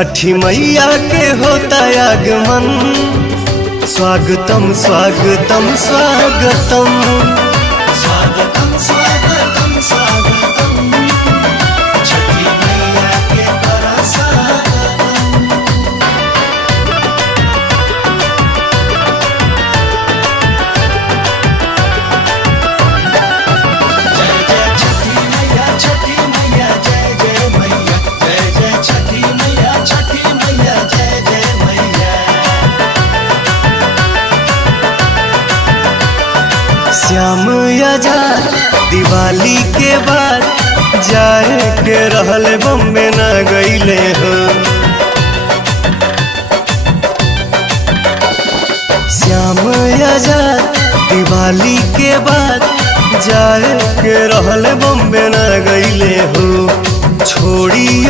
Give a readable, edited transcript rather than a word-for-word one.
छठी मैया के होता आगमन, स्वागतम स्वागतम स्वागतम स्वागतम स्वागतम स्वागतम, छठी मैया के करा स्वागतम। जय जय छठी मैया जय जय मैया, जय जय छठी मैया जय जय मैया। श्याम आजाद दिवाली के बाद जाए के रहल बम्बे न गईले हो। श्याम आजाद दिवाली के बाद जाए के रहल बम्बे न गईले हो। छोड़ी